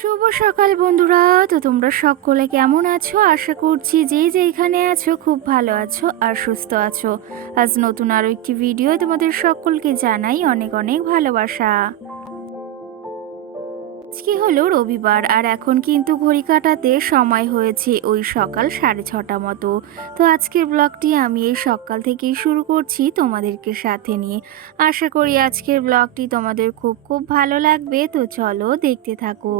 শুভ সকাল বন্ধুরা। তো তোমরা সকলে কেমন আছো? আশা করছি যে যেখানে আছো খুব ভালো আছো আর সুস্থ আছো। আজ নতুন আরও একটি ভিডিও তোমাদের সকলকে জানাই অনেক অনেক ভালোবাসা। আজকে হলো রবিবার আর এখন কিন্তু ঘড়ি কাটাতে সময় হয়েছে ওই সকাল 6:30 মতো। তো আজকের ব্লগটি আমি এই সকাল থেকেই শুরু করছি তোমাদেরকে সাথে নিয়ে। আশা করি আজকের ব্লগটি তোমাদের খুব খুব ভালো লাগবে। তো চলো দেখতে থাকো।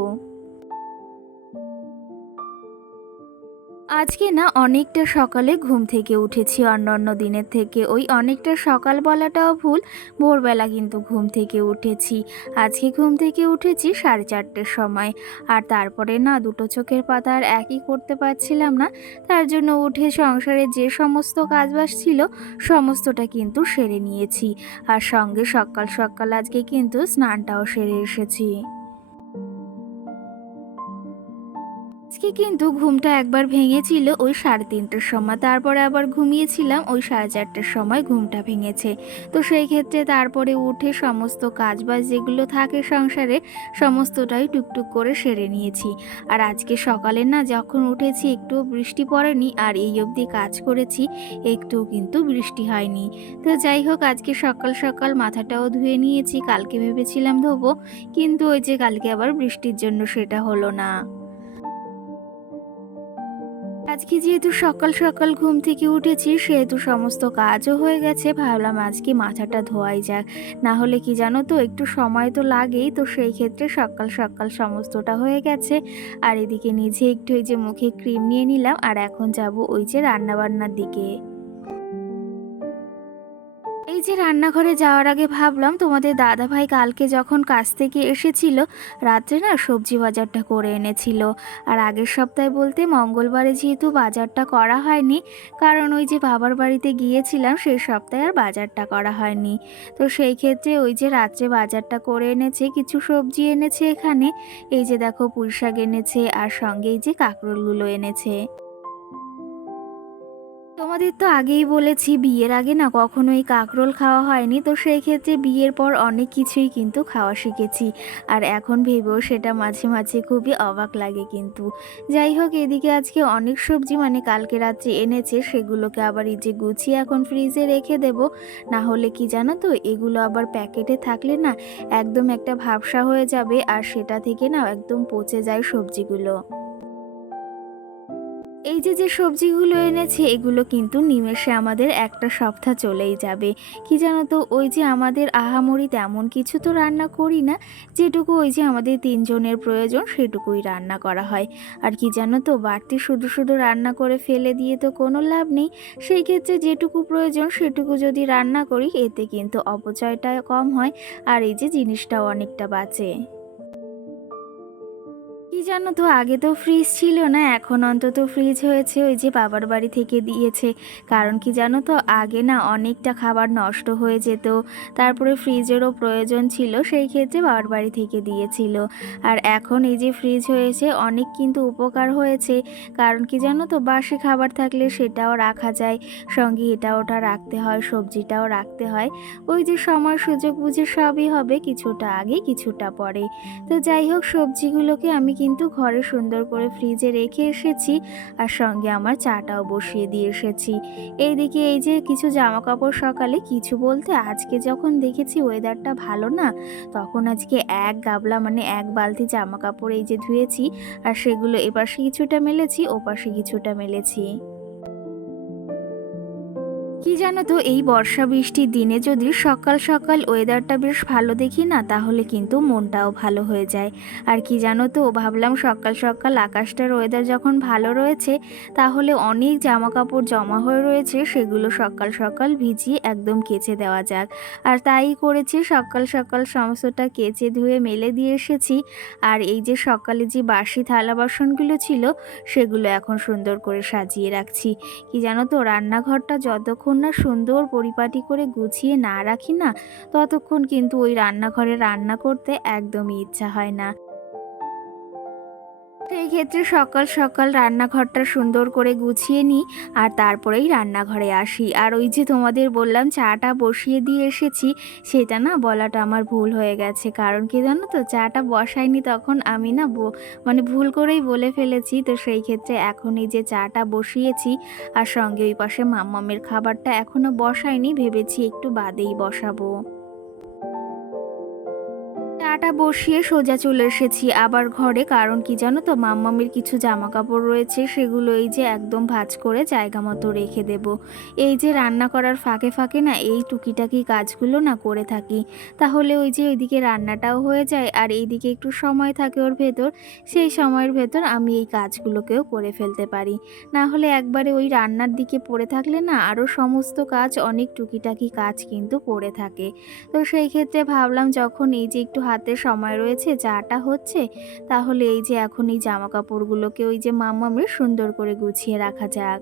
আজকে না অনেকটা সকালে ঘুম থেকে উঠেছি অন্যান্য দিনের থেকে। ওই অনেকটা সকাল বলাটাও ভুল, ভোরবেলা কিন্তু ঘুম থেকে উঠেছি। আজকে ঘুম থেকে উঠেছি 4:30-র সময়। আর তারপরে না দুটো চোখের পাতা আর একই করতে পারছিলাম না। তার জন্য উঠে সংসারে যে সমস্ত কাজবাজ ছিল সমস্তটা কিন্তু সেরে নিয়েছি। আর সঙ্গে সকাল সকাল আজকে কিন্তু স্নানটাও সেরে এসেছি। আজকে কিন্তু ঘুমটা একবার ভেঙেছিল ওই 3:30-র সময়, তারপরে আবার ঘুমিয়েছিলাম ওই 4:30-র সময় ঘুমটা ভেঙেছে। তো সেই ক্ষেত্রে তারপরে উঠে সমস্ত কাজবাজ যেগুলো থাকে সংসারে সমস্তটাই টুকটুক করে সেরে নিয়েছি। আর আজকে সকালে না যখন উঠেছি একটুও বৃষ্টি পড়েনি, আর এই অবধি কাজ করেছি একটুও কিন্তু বৃষ্টি হয়নি। তো যাই হোক, আজকে সকাল সকাল মাথাটাও ধুয়ে নিয়েছি। কালকে ভেবেছিলাম ধোবো, কিন্তু ওই যে কালকে আবার বৃষ্টির জন্য সেটা হলো না। আজকে যেহেতু সকাল সকাল ঘুম থেকে উঠেছি সেহেতু সমস্ত কাজও হয়ে গেছে, ভাবলাম আজকে মাথাটা ধোয়াই যাক। না হলে কি জানো তো, একটু সময় তো লাগেই। তো সেই ক্ষেত্রে সকাল সকাল সমস্তটা হয়ে গেছে। আর এদিকে নিজে একটু এই যে মুখে ক্রিম নিয়ে নিলাম, আর এখন যাব ওই যে রান্নাবান্নার দিকে। এই যে রান্নাঘরে যাওয়ার আগে ভাবলাম তোমাদের দাদাভাই কালকে যখন কাজ থেকে এসেছিল রাত্রে না সবজি বাজারটা করে এনেছিল। আর আগের সপ্তাহে বলতে মঙ্গলবারে যেহেতু বাজারটা করা হয়নি, কারণ ওই যে বাবার বাড়িতে গিয়েছিলাম সেই সপ্তাহে আর বাজারটা করা হয়নি। তো সেই ক্ষেত্রে ওই যে রাত্রে বাজারটা করে এনেছে, কিছু সবজি এনেছে এখানে। এই যে দেখো পুঁইশাক এনেছে, আর সঙ্গে এই যে কাঁকরোলগুলো এনেছে। তোমাদের তো আগেই বলেছি বিয়ের আগে না কখনোই কাঁকরোল খাওয়া হয়নি। তো সেই ক্ষেত্রে বিয়ের পর অনেক কিছুই কিন্তু খাওয়া শিখেছি। আর এখন ভেবেও সেটা মাঝে মাঝে খুবই অবাক লাগে কিন্তু। যাই হোক, এদিকে আজকে অনেক সবজি মানে কালকে রাত্রে এনেছে, সেগুলোকে আবার এই যে গুছিয়ে এখন ফ্রিজে রেখে দেব। না হলে কি জানো তো, এগুলো আবার প্যাকেটে থাকলে না একদম একটা ভাবসা হয়ে যাবে, আর সেটা থেকে না একদম পচে যায় সবজিগুলো। এই যে যে সবজিগুলো এনেছে এগুলো কিন্তু নিমেষে আমাদের একটা সপ্তাহ চলেই যাবে। কি জানো তো, ওই যে আমাদের আহামরি তেমন কিছু তো রান্না করি না, যেটুকু ওই যে আমাদের 3 জনের প্রয়োজন সেটুকুই রান্না করা হয়। আর কি জানো তো, বাড়তি শুধু শুধু রান্না করে ফেলে দিয়ে তো কোনো লাভ নেই। সেই ক্ষেত্রে যেটুকু প্রয়োজন সেটুকু যদি রান্না করি এতে কিন্তু অপচয়টা কম হয়, আর এই যে জিনিসটাও অনেকটা বাঁচে। কি জানো তো, আগে তো ফ্রিজ ছিল না, এখন অন্তত ফ্রিজ হয়েছে, ওই যে বাবার বাড়ি থেকে দিয়েছে। কারণ কি জানো তো, আগে না অনেকটা খাবার নষ্ট হয়ে যেত, তারপরে ফ্রিজেরও প্রয়োজন ছিল, সেই ক্ষেত্রে বাবার বাড়ি থেকে দিয়েছিল। আর এখন এই যে ফ্রিজ হয়েছে অনেক কিন্তু উপকার হয়েছে। কারণ কি জানো তো, বাসি খাবার থাকলে সেটাও রাখা যায়, সঙ্গে এটা ওটা রাখতে হয়, সবজিটাও রাখতে হয়। ওই যে সময় সুযোগ বুঝে সবই হবে, কিছুটা আগে কিছুটা পরে। তো যাই হোক, সবজিগুলোকে আমি কিন্তু ঘরে সুন্দর করে ফ্রিজে রেখে এসেছি, আর সঙ্গে আমার চাটাও বসিয়ে দিয়ে এসেছি। এইদিকে এই যে কিছু জামা কাপড় সকালে কিছু বলতে আজকে যখন দেখেছি ওয়েদারটা ভালো না, তখন আজকে এক গাবলা মানে এক বালতি জামা কাপড় এই যে ধুয়েছি। আর সেগুলো এপাশে কিছুটা মেলেছি, ওপাশে কিছুটা মেলেছি। কি জানো তো, এই বর্ষা বৃষ্টির দিনে যদি সকাল সকাল ওয়েদারটা বেশ ভালো দেখি না, তাহলে কিন্তু মনটাও ভালো হয়ে যায়। আর কি জানো তো, ভাবলাম সকাল সকাল আকাশটার ওয়েদার যখন ভালো রয়েছে, তাহলে অনেক জামা কাপড় জমা হয়ে রয়েছে সেগুলো সকাল সকাল ভিজিয়ে একদম কেচে দেওয়া যাক। আর তাই করেছি, সকাল সকাল সমস্তটা কেচে ধুয়ে মেলে দিয়ে এসেছি। আর এই যে সকালে যে বাসি থালা বাসনগুলো ছিল সেগুলো এখন সুন্দর করে সাজিয়ে রাখছি। কি জানো তো, রান্নাঘরটা যতক্ষণ না সুন্দর পরিপাটি করে গুছিয়ে না রাখি না, ততক্ষণ কিন্তু ওই রান্নাঘরে রান্না করতে একদমই ইচ্ছা হয় না। সেই ক্ষেত্রে সকাল সকাল রান্নাঘরটা সুন্দর করে গুছিয়ে নিই আর তারপরেই রান্নাঘরে আসি। আর ওই যে তোমাদের বললাম চাটা বসিয়ে দিয়ে এসেছি, সেটা না বলাটা আমার ভুল হয়ে গেছে। কারণ কি জানো তো, চাটা বসাইনি তখন আমি না মানে ভুল করেই বলে ফেলেছি। তো সেই ক্ষেত্রে এখন এই যে চাটা বসিয়েছি আর সঙ্গে ওই পাশে মাম্মামের খাবারটা এখনো বসাইনি, ভেবেছি একটু বাদেই বসাবো। চাটা বসিয়ে সোজা চলে এসেছি আবার ঘরে। কারণ কি জানো তো, মাম্মামের কিছু জামা কাপড় রয়েছে, সেগুলো এই যে একদম ভাঁজ করে জায়গা মতো রেখে দেব। এই যে রান্না করার ফাঁকে ফাঁকে না এই টুকিটাকি কাজগুলো না করে থাকি, তাহলে ওই যে ওইদিকে রান্নাটাও হয়ে যায় আর এইদিকে একটু সময় থাকে ওর ভেতর, সেই সময়ের ভেতর আমি এই কাজগুলোকেও করে ফেলতে পারি। না হলে একবারে ওই রান্নার দিকে পড়ে থাকলে না আরও সমস্ত কাজ, অনেক টুকিটাকি কাজ কিন্তু পড়ে থাকে। তো সেই ক্ষেত্রে ভাবলাম যখন এই যে একটু হাতে সময় রয়েছে, চাটা হচ্ছে, তাহলে এই যে এখন এই জামা কাপড়গুলোকে ওই যে মাম্মামের সুন্দর করে গুছিয়ে রাখা যাক।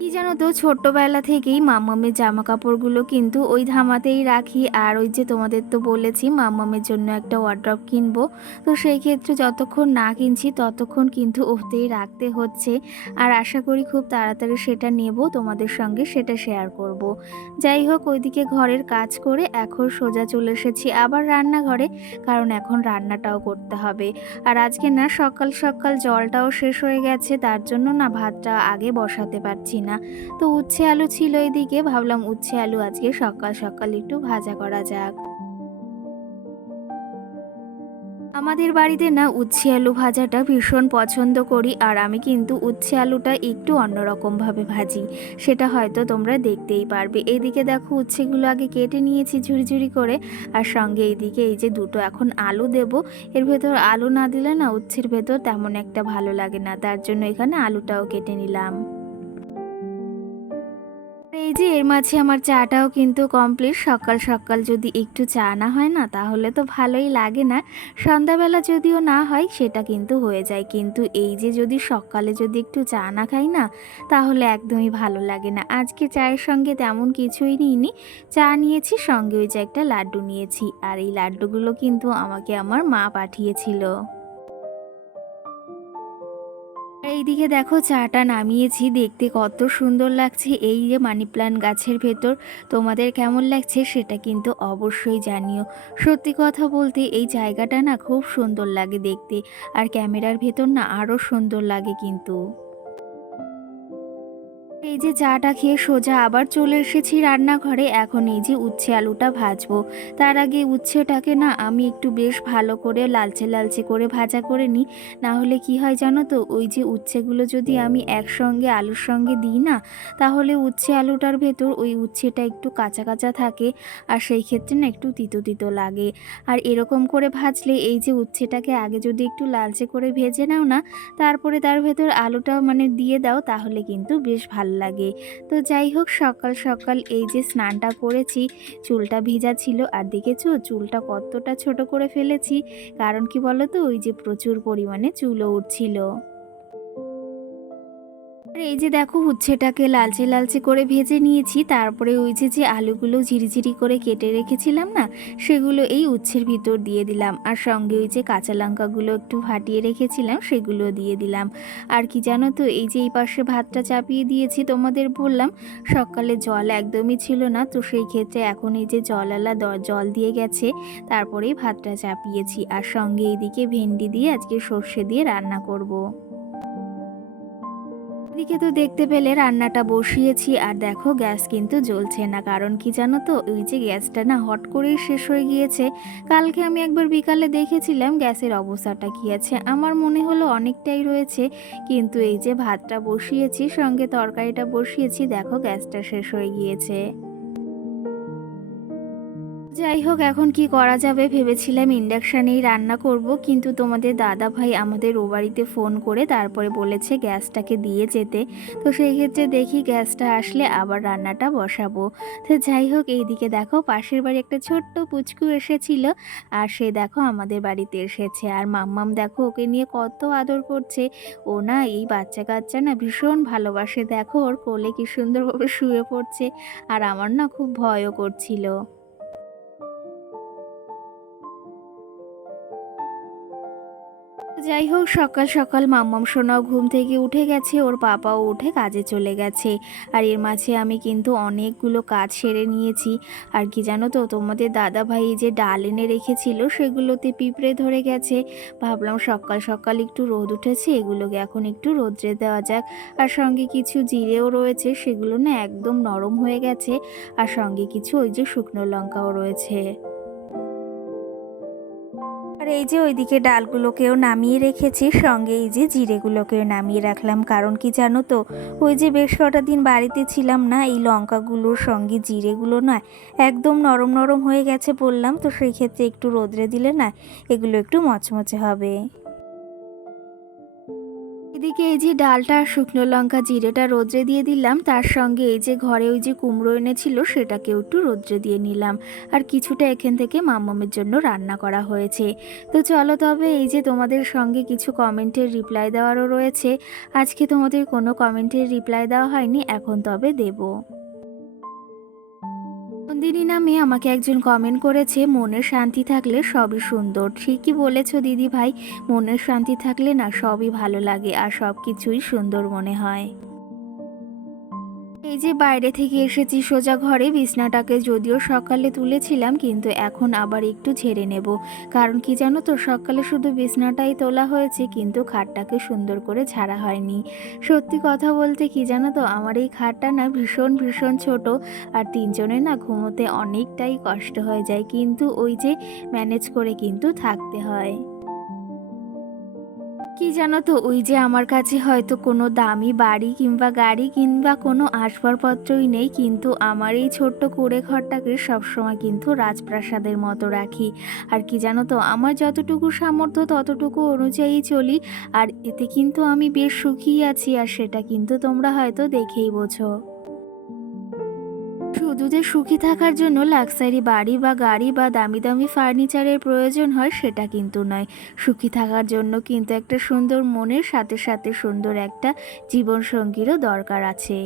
কি জানো তো, ছোট্টবেলা থেকেই মাম্মামের জামা কাপড়গুলো কিন্তু ওই ধামাতেই রাখি। আর ওই যে তোমাদের তো বলেছি মাম্মামের জন্য একটা ওয়ার্ড্রপ কিনবো, তো সেই ক্ষেত্রে যতক্ষণ না কিনছি ততক্ষণ কিন্তু ওতেই রাখতে হচ্ছে। আর আশা করি খুব তাড়াতাড়ি সেটা নেব, তোমাদের সঙ্গে সেটা শেয়ার করব। যাই হোক, ওইদিকে ঘরের কাজ করে এখন সোজা চলে এসেছি আবার রান্নাঘরে, কারণ এখন রান্নাটাও করতে হবে। আর আজকে না সকাল সকাল জলটাও শেষ হয়ে গেছে, তার জন্য না ভাতটা আগে বসাতে পারছি না। তো উচ্ছে আলু ছিল এদিকে, ভাবলাম উচ্ছে আলু আজকে সকাল সকাল একটু ভাজা করা যাক। আমাদের বাড়িতে না উচ্ছে আলু ভাজাটা ভীষণ পছন্দ করি, আর আমি কিন্তু উচ্ছে আলুটা একটু অন্যরকমভাবে ভাজি, সেটা হয়তো তোমরা দেখতেই পারবে। এইদিকে দেখো উচ্ছেগুলো আগে কেটে নিয়েছি ঝুরি ঝুরি করে, আর সঙ্গে এইদিকে এই যে দুটো এখন আলু দেব। এর ভেতর আলু না দিলে না উচ্ছের ভেতর তেমন একটা ভালো লাগে না, তার জন্য এখানে আলুটাও কেটে নিলাম। এই যে এর মাঝে আমার চাটাও কিন্তু কমপ্লিট। সকাল সকাল যদি একটু চা না হয় না তাহলে তো ভালোই লাগে না। সন্ধ্যাবেলা যদিও না হয় সেটা কিন্তু হয়ে যায়, কিন্তু এই যে যদি সকালে যদি একটু চা না খাই না তাহলে একদমই ভালো লাগে না। আজকে চায়ের সঙ্গে তেমন কিছুই নিইনি, চা নিয়েছি সঙ্গে ওই যে একটা লাড্ডু নিয়েছি, আর এই লাড্ডুগুলো কিন্তু আমাকে আমার মা পাঠিয়েছিল। এইদিকে দেখো চাটা নামিয়েছি, দেখতে কত সুন্দর লাগছে এই যে মানি প্ল্যান্ট গাছের ভেতর। তোমাদের কেমন লাগছে সেটা কিন্তু অবশ্যই জানিও। সত্যি কথা বলতে এই জায়গাটা না খুব সুন্দর লাগে দেখতে, আর ক্যামেরার ভেতর না আরও সুন্দর লাগে কিন্তু। এই যে চাটা খেয়ে সোজা আবার চলে এসেছি রান্নাঘরে। এখন এই যে উচ্ছে আলুটা ভাজবো, তার আগে উচ্ছেটাকে না আমি একটু বেশ ভালো করে লালচে লালচে করে ভাজা করে নিই। না হলে কি হয় জানো তো, ওই যে উচ্ছেগুলো যদি আমি একসঙ্গে আলুর সঙ্গে দিই না, তাহলে উচ্ছে আলুটার ভেতর ওই উচ্ছেটা একটু কাঁচা কাঁচা থাকে, আর সেই ক্ষেত্রে না একটু তিতো তিতো লাগে। আর এরকম করে ভাজলে এই যে উচ্ছেটাকে আগে যদি একটু লালচে করে ভেজে নাও না, তারপরে তার ভেতর আলুটা মানে দিয়ে দাও, তাহলে কিন্তু বেশ ভালো লাগে। তো যাই হোক, সকাল সকাল এই যে স্নানটা করেছি, চুলটা ভিজা ছিল, আর দেখেছো চুলটা কতটা ছোট করে ফেলেছি। কারণ কি বলো তো, ওই যে প্রচুর পরিমাণে চুলও উঠছিল। আর এই যে দেখো উচ্ছেটাকে লালচে লালচে করে ভেজে নিয়েছি, তারপরে ওই যে যে আলুগুলো ঝিরিঝিরি করে কেটে রেখেছিলাম না, সেগুলো এই উচ্ছের ভিতর দিয়ে দিলাম, আর সঙ্গে ওই যে কাঁচা লঙ্কাগুলো একটু ফাটিয়ে রেখেছিলাম সেগুলো দিয়ে দিলাম। আর কি জানো তো, এই যে এই পাশে ভাতটা চাপিয়ে দিয়েছি, তোমাদের বললাম সকালে জল একদমই ছিল না, তো সেই ক্ষেত্রে এখন এই যে জলওয়ালা জল দিয়ে গেছে, তারপরেই ভাতটা চাপিয়েছি। আর সঙ্গে এইদিকে ভেন্ডি দিয়ে আজকে সর্ষে দিয়ে রান্না করব। এদিকে তো দেখতে পেলে রান্নাটা বসিয়েছি, আর দেখো গ্যাস কিন্তু জ্বলছে না। কারণ কি জানো তো, ওই যে গ্যাসটা না হট করেই শেষ হয়ে গিয়েছে। কালকে আমি একবার বিকালে দেখেছিলাম গ্যাসের অবস্থাটা কী আছে, আমার মনে হলো অনেকটাই রয়েছে, কিন্তু এই যে ভাতটা বসিয়েছি সঙ্গে তরকারিটা বসিয়েছি, দেখো গ্যাসটা শেষ হয়ে গিয়েছে। যাই হোক, এখন কি করা যাবে, ভেবেছিলাম ইন্ডাকশানেই রান্না করব, কিন্তু তোমাদের দাদা ভাই আমাদের ও বাড়িতে ফোন করে তারপরে বলেছে গ্যাসটাকে দিয়ে যেতে। তো সেই ক্ষেত্রে দেখি গ্যাসটা আসলে আবার রান্নাটা বসাবো। তো যাই হোক, এইদিকে দেখো পাশের বাড়ি একটা ছোট্ট পুচকু এসেছিল, আর সে দেখো আমাদের বাড়িতে এসেছে, আর মাম্মাম দেখো ওকে নিয়ে কত আদর করছে। ও না এই বাচ্চা কাচ্চা না ভীষণ ভালোবাসে, দেখো ওর কোলে কি সুন্দরভাবে শুয়ে পড়ছে, আর আমার না খুব ভয়ও করছিল। যাই হোক, সকাল সকাল মাম্মাম সোনাও ঘুম থেকে উঠে গেছে, ওর পাপাও উঠে কাজে চলে গেছে। আর এর মাঝে আমি কিন্তু অনেকগুলো কাজ সেরে নিয়েছি। আর কি জানো তো, তোমাদের দাদা ভাই যে ডাল এনে রেখেছিল সেগুলোতে পিঁপড়ে ধরে গেছে। ভাবলাম সকাল সকাল একটু রোদ উঠেছে, এগুলোকে এখন একটু রোদ্রে দেওয়া যাক। আর সঙ্গে কিছু জিরেও রয়েছে, সেগুলো না একদম নরম হয়ে গেছে। আর সঙ্গে কিছু ওই যে শুকনো লঙ্কাও রয়েছে। আর এই যে ওইদিকে ডালগুলোকেও নামিয়ে রেখেছি, সঙ্গে এই যে জিরেগুলোকেও নামিয়ে রাখলাম। কারণ কি জানো তো, ওই যে বেশ কটা দিন বাড়িতে ছিলাম না, এই লঙ্কাগুলোর সঙ্গে জিরেগুলো না একদম নরম নরম হয়ে গেছে বললাম, তো সেই ক্ষেত্রে একটু রোদ্রে দিলে না এগুলো একটু মচমচে হবে। এদিকে এই যে ডালটা আর শুকনো লঙ্কা জিরেটা রোদ্রে দিয়ে দিলাম, তার সঙ্গে এই যে ঘরে ওই যে কুমড়ো এনেছিল সেটাকেও একটু রোদ্রে দিয়ে নিলাম। আর কিছুটা এখান থেকে মাম্মামের জন্য রান্না করা হয়েছে। তো চলো তবে, এই যে তোমাদের সঙ্গে কিছু কমেন্টের রিপ্লাই দেওয়ারও রয়েছে। আজকে তোমাদের কোনো কমেন্টের রিপ্লাই দেওয়া হয়নি, এখন তবে দেবো। নন্দিনী নামে আমাকে একজন কমেন্ট করেছে, মনের শান্তি থাকলে সবই সুন্দর। ঠিকই বলেছো দিদি ভাই, মনের শান্তি থাকলে না সবই ভালো লাগে আর সব কিছুই সুন্দর মনে হয়। এই যে বাইরে থেকে এসেছি সোজা ঘরে, বিছনাটাকে যদিও সকালে তুলেছিলাম কিন্তু এখন আবার একটু ঝেড়ে নেব। কারণ কি জানো তো, সকালে শুধু বিছনাটাই তোলা হয়েছে কিন্তু খাটটাকে সুন্দর করে ঝাড়া হয়নি। সত্যি কথা বলতে কি জানো তো, আমার এই খাটটা না ভীষণ ভীষণ ছোট। আর তিনজনে না ঘুমোতে অনেকটাই কষ্ট হয়ে যায়, কিন্তু ওই যে ম্যানেজ করে কিন্তু থাকতে হয়। কি জানো তো, ওই যে আমার কাছে হয়তো কোনো দামি বাড়ি কিংবা গাড়ি কিংবা কোনো আসবাবপত্রই নেই, কিন্তু আমার এই ছোট্ট কুঁড়ে ঘরটাকে সবসময় কিন্তু রাজপ্রাসাদের মতো রাখি। আর কি জানো তো, আমার যতটুকু সামর্থ্য ততটুকু অনুযায়ী চলি। আর এতে কিন্তু আমি বেশ সুখী আছি, আর সেটা কিন্তু তোমরা হয়তো দেখেই বোঝো। শুধু যে সুখী থাকার জন্য লাক্সারি বাড়ি বা গাড়ি বা দামি দামি ফার্নিচারের প্রয়োজন হয় সেটা কিন্তু নয়। সুখী থাকার জন্য কিন্তু একটা সুন্দর মনের সাথে সাথে সুন্দর একটা জীবনসঙ্গীরও দরকার আছে।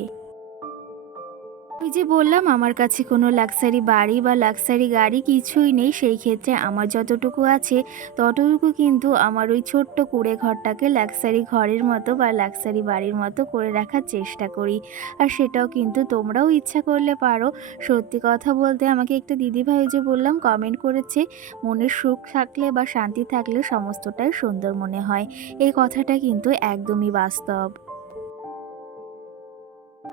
ওই যে বললাম, আমার কাছে কোনো লাক্সারি বাড়ি বা লাক্সারি গাড়ি কিছুই নেই, সেই ক্ষেত্রে আমার যতটুকু আছে ততটুকু কিন্তু আমার ওই ছোট্ট কুঁড়ে ঘরটাকে লাক্সারি ঘরের মতো বা লাক্সারি বাড়ির মতো করে রাখার চেষ্টা করি। আর সেটাও কিন্তু তোমরাও ইচ্ছা করলে পারো। সত্যি কথা বলতে, আমাকে একটা দিদিভাই ওই যে বললাম কমেন্ট করেছে, মনের সুখ থাকলে বা শান্তি থাকলে সমস্তটাই সুন্দর মনে হয়। এই কথাটা কিন্তু একদমই বাস্তব।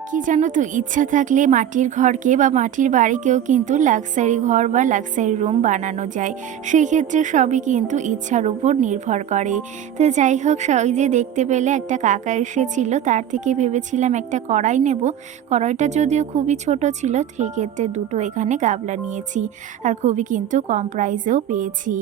কি জানো তো, ইচ্ছা থাকলে মাটির ঘরকে বা মাটির বাড়িকেও কিন্তু লাক্সারি ঘর বা লাক্সারি রুম বানানো যায়। সেই ক্ষেত্রে সবই কিন্তু ইচ্ছার উপর নির্ভর করে। তো যাই হোক, ওই যে দেখতে পেলে একটা কাকা এসেছিল, তার থেকে ভেবেছিলাম একটা কড়াই নেব। কড়াইটা যদিও খুবই ছোট ছিল, সেই ক্ষেত্রে দুটো এখানে গাবলা নিয়েছি। আর খুবই কিন্তু কম প্রাইসেও পেয়েছি।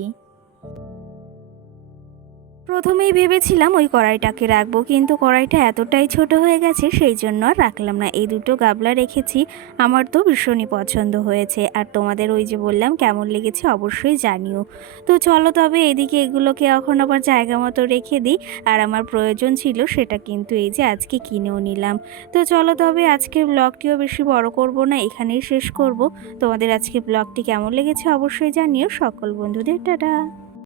প্রথমেই ভেবেছিলাম ওই কড়াইটাকে রাখবো, কিন্তু কড়াইটা এতটাই ছোট হয়ে গেছে সেই জন্য আর রাখলাম না। এই দুটো গাবলা রেখেছি, আমার তো ভীষণই পছন্দ হয়েছে। আর তোমাদের ওই যে বললাম কেমন লেগেছে অবশ্যই জানিও। তো চলো তবে, এদিকে এগুলোকে এখন আবার জায়গা মতো রেখে দিই। আর আমার প্রয়োজন ছিল সেটা কিন্তু এই যে আজকে কিনেও নিলাম। তো চলো তবে, আজকের ব্লগটিও বেশি বড় করব না, এখানেই শেষ করব। তোমাদের আজকে ব্লগটি কেমন লেগেছে অবশ্যই জানিও। সকল বন্ধুদের টাটা।